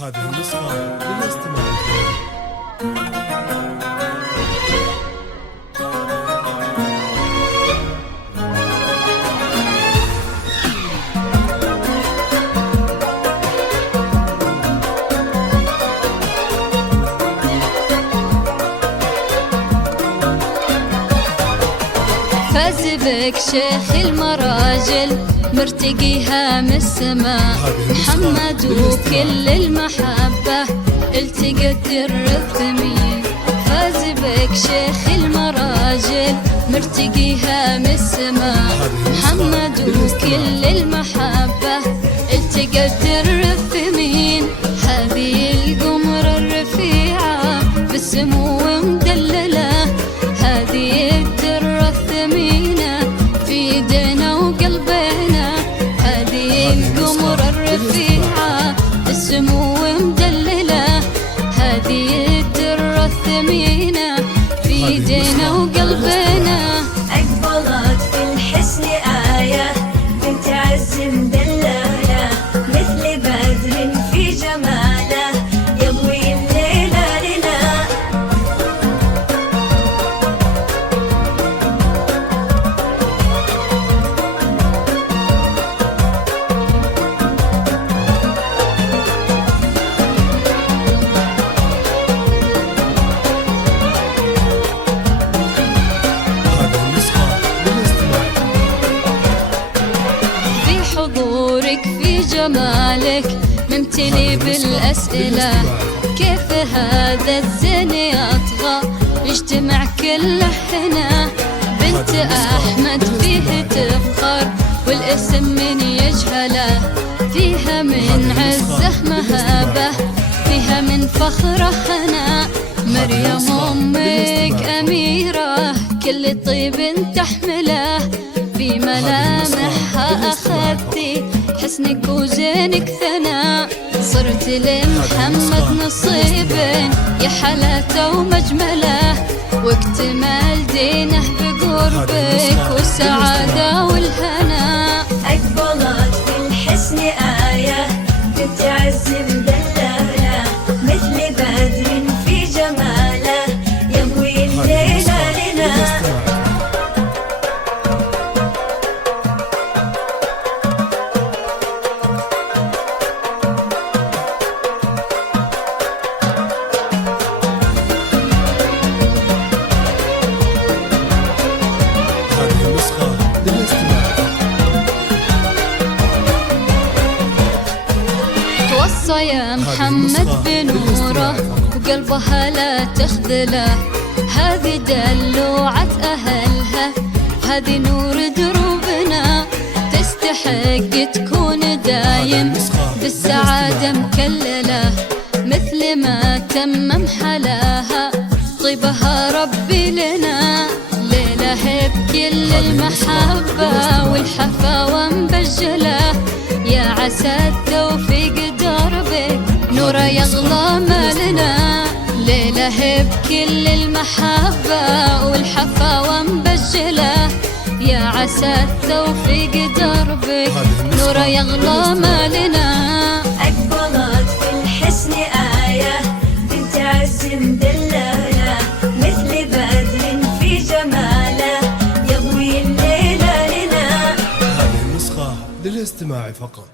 هذه النسخة للاستماع. فاز بك شيخ المراجل مرتقيها من السماء، محمد وكل المحبة التقت در الثمين. فاز بك شيخ المراجل مرتقيها من السماء، محمد وكل المحبة التقت در الثمين. هذه القمر الرفيعة بالسمو مدللة، هذه الدرة الثمينة في ايدينا وقلبنا. هذه القمر الرفيعة بالسمو مدللة، هذه الدرة الثمينة في ايدينا وقلبنا. أقبلت في الحسن آية بنت عز مدللة، مثل بدر في جماله يضوي الليلة لنا. حضورك في جمالك ممتلي بالأسئلة، كيف هذا الزين يطغى يجتمع كله هنا. بنت أحمد فيه تفخر والاسم من يجهله، فيها من عزه مهابة، فيها من فخره هنا. مريم أمك أميرة كل طيب تحمله، في ملامحها أخذتي حسنك وزينك ثنا. صرت لمحمد نصيبين يا حلاته ومجمله، واكتمال دينه بقربك والسعادة والهنا. أقبلت في الحسن آية بنت عز مدللة، مثل بدر في جماله يضوي الليلة لنا. توصى يا محمد بنوره وقلبها لا تخذله، هذه دلوعة أهلها، هذه نور دروبنا. تستحق تكون دايم بالسعادة مكللة، مثل ما تمم حلاها طيبها ربي لنا. ليلة بكل المحبة والحفاوة مبجلة، يا عسى التوفيق دربك نوره يغلى مالنا. ليلة بكل المحبة والحفاوة مبجلة، يا عسى التوفيق دربك نوره يغلى مالنا. أقبلت في الحسن آية بنت عز مدللة، مثل بدر في جماله يضوي الليلة لنا. هذه النسخة للاستماع فقط.